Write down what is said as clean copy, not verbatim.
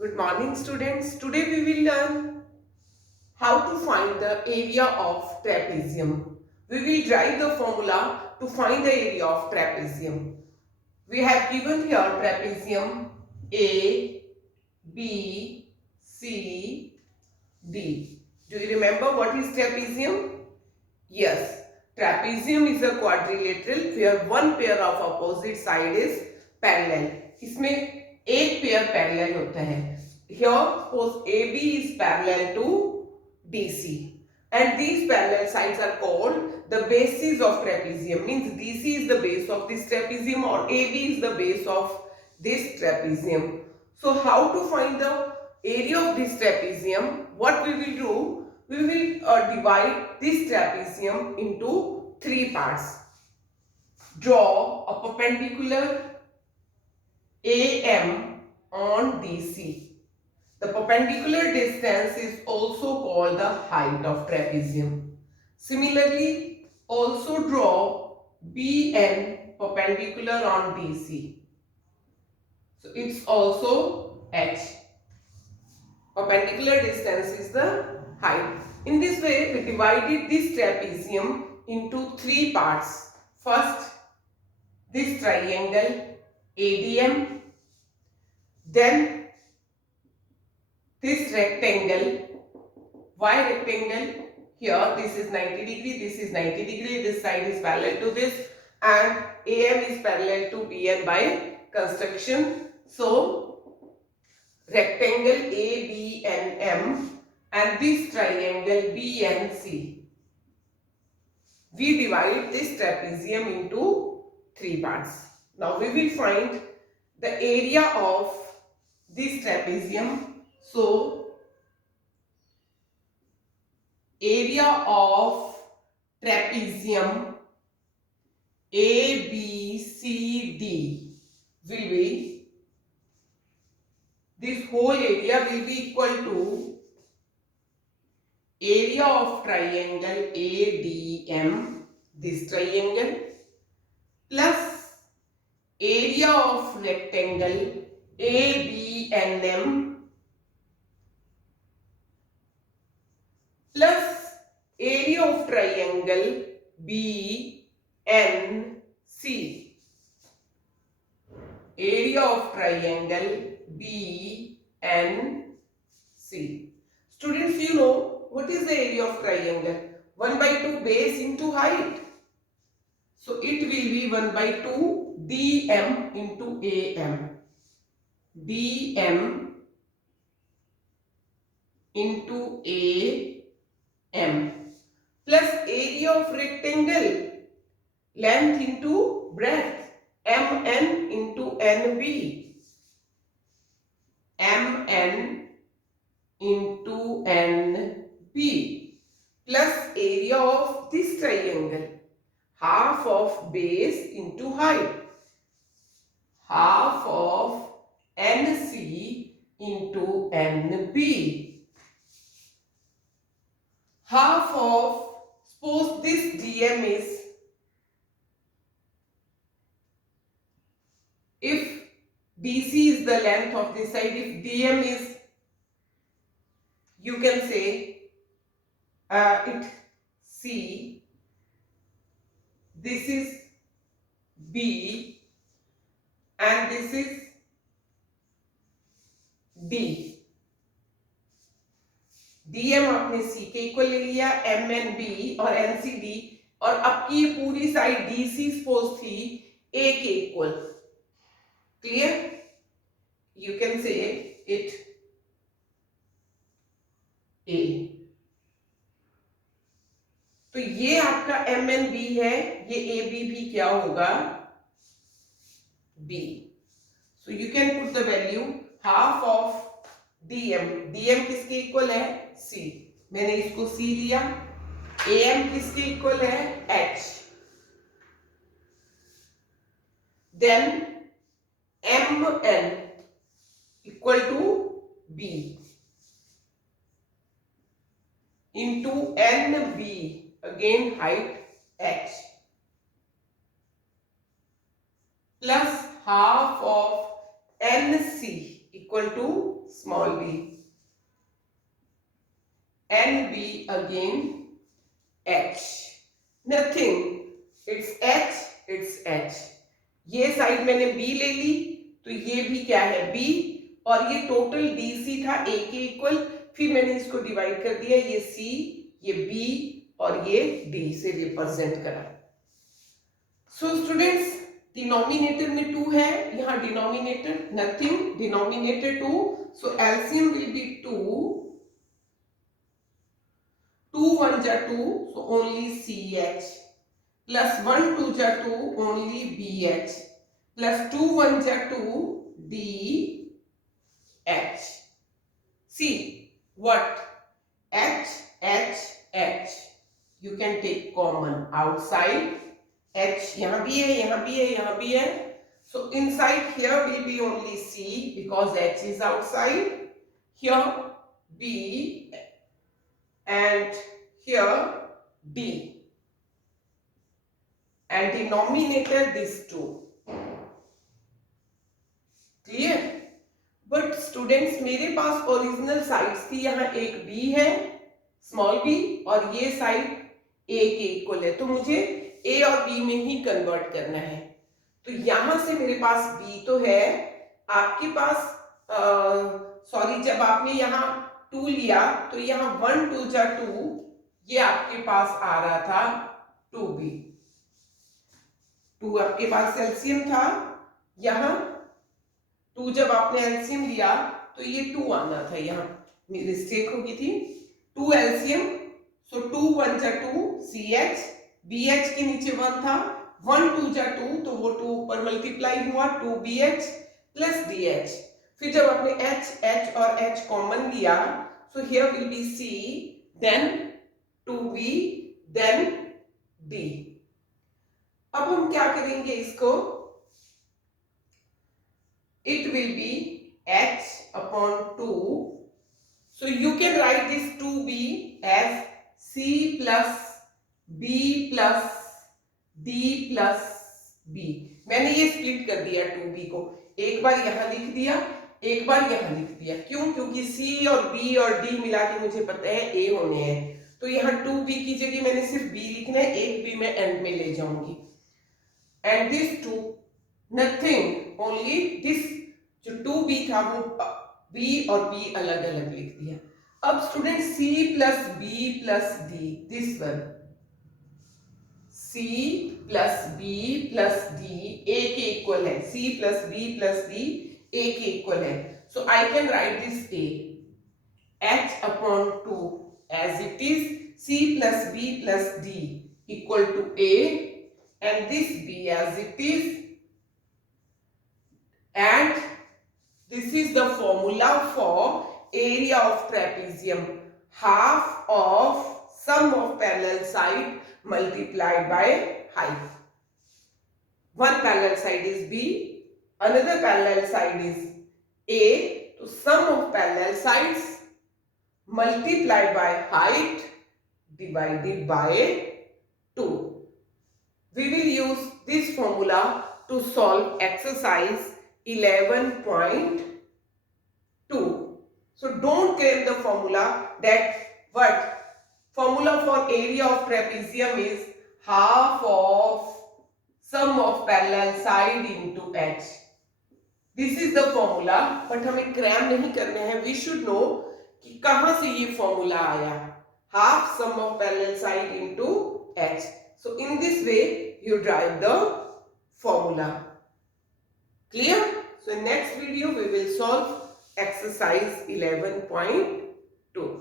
Good morning students. Today we will learn how to find the area of trapezium. We will derive the formula to find the area of trapezium. We have given here trapezium A, B, C, D. Do you remember what is trapezium? Yes, trapezium is a quadrilateral where one pair of opposite side is parallel. इसमें एक pair parallel होता है. Here suppose AB is parallel to DC and these parallel sides are called the bases of trapezium. Means DC is the base of this trapezium or AB is the base of this trapezium. So how to find the area of this trapezium? What we will do? We will divide this trapezium into three parts. Draw a perpendicular AM on DC. The perpendicular distance is also called the height of trapezium. Similarly, also draw BN perpendicular on DC. So it's also H. Perpendicular distance is the height. In this way, we divided this trapezium into three parts. First, this triangle ADM, then this rectangle. Why rectangle? Here this is 90 degree, this is 90 degree, this side is parallel to this and AM is parallel to BN by construction. So rectangle ABNM and this triangle BNC. We divide this trapezium into three parts. Now we will find the area of this trapezium. So area of trapezium ABCD will be, this whole area will be equal to area of triangle ADM, this triangle, plus area of rectangle ABNM plus area of triangle BNC. Area of triangle BNC. Students, you know what is the area of triangle? 1 by 2 base into height. So it will be 1 by 2 DM into AM. DM into AM plus area of rectangle, length into breadth, MN into NB, MN into NB plus area of this triangle, half of base into height, half of NC into NB, half of, suppose this DM is, if DC is the length of this side, if DM is, you can say it C, this is B and this is D. DM आपने C के equal ले लिया, M N B और NC D, और आपकी ये पूरी side DC suppose थी A के equal. Clear? You can say it A. तो ये आपका MNB है, ये AB भी क्या होगा? B. So you can put the value half of DM. DM किसके इक्वल है? C. मैंने इसको C लिया. AM किसके इक्वल है? H. Then MN equal to B into NB, again height H, plus half of NC equal to small b, NB again H, nothing, it's H, ये side मैंने B ले ली तो ये भी क्या है B, और ये टोटल DC था A के इक्वल, फिर मैंने इसको डिवाइड कर दिया, ये C, ये B और ये D से रिप्रेजेंट करा। सो स्टूडेंट्स, डिनोमिनेटर में 2 है, यहाँ denominator nothing, denominator 2, so LCM will be 2 1 जा 2, so only CH, plus 1 2 जा 2, only BH, plus 2 1 जा 2, DH. See what? H, H, H. You can take common outside. H यहाँ भी है, यहाँ भी है, यहाँ भी है. So inside here will be only C because H is outside. Here B and here D, and denominator these two. Clear? But students, मेरे पास ओरिजिनल साइड्स थी, यहाँ एक B है स्मॉल b और ये साइड A के इक्वल है, तो मुझे A और B में ही कन्वर्ट करना है। तो यहां से मेरे पास B तो है, आपके पास सॉरी जब आपने यहाँ 2 लिया तो यहाँ 1 2 जा 2, ये आपके पास आ रहा था 2b, 2 आपके पास एलसीएम था, यहाँ 2 जब आपने एलसीएम लिया तो ये 2 आना था, यहाँ मेरी मिस्टेक हो गई थी, 2 एलसीएम, सो 2 1 जा 2 CH, BH के नीचे 1 था, 1 2 जा 2 तो वो 2 ऊपर मल्टीप्लाई हुआ 2BH प्लस DH, फिर जब आपने H और H कॉमन लिया, so here will be C, then 2B, then D। अब हम क्या करेंगे इसको, it will be H upon 2, so you can write this 2B as C plus B plus D plus B। मैंने ये split कर दिया 2B को, एक बार यहां लिख दिया, एक बार यहां लिख दिया, क्यों? क्योंकि C और B और D मिला के मुझे पता है A होने हैं, तो यहाँ 2B की जगह मैंने सिर्फ B लिखना है, एक B मैं एंड में ले जाऊंगी, and this 2 nothing, only this जो 2B था वो B और B अलग अलग लिख दिया। अब student C plus B plus D, this one C plus B plus D A के इक्वल है, C plus B plus D A के इक्वल है, so I can write this A H upon 2 as it is, C plus B plus D equal to A, and this B as it is, and this is the formula for area of trapezium, half of sum of parallel side multiplied by height. One parallel side is B, another parallel side is A, so sum of parallel sides multiplied by height divided by 2. We will use this formula to solve exercise 11.2. So don't claim the formula that what? Formula for area of trapezium is half of sum of parallel side into H. This is the formula, but हमें cram नहीं करने हैं. We should know कि कहाँ से ये formula आया, half sum of parallel side into H. So in this way you derive the formula. Clear? So in next video we will solve exercise 11.2.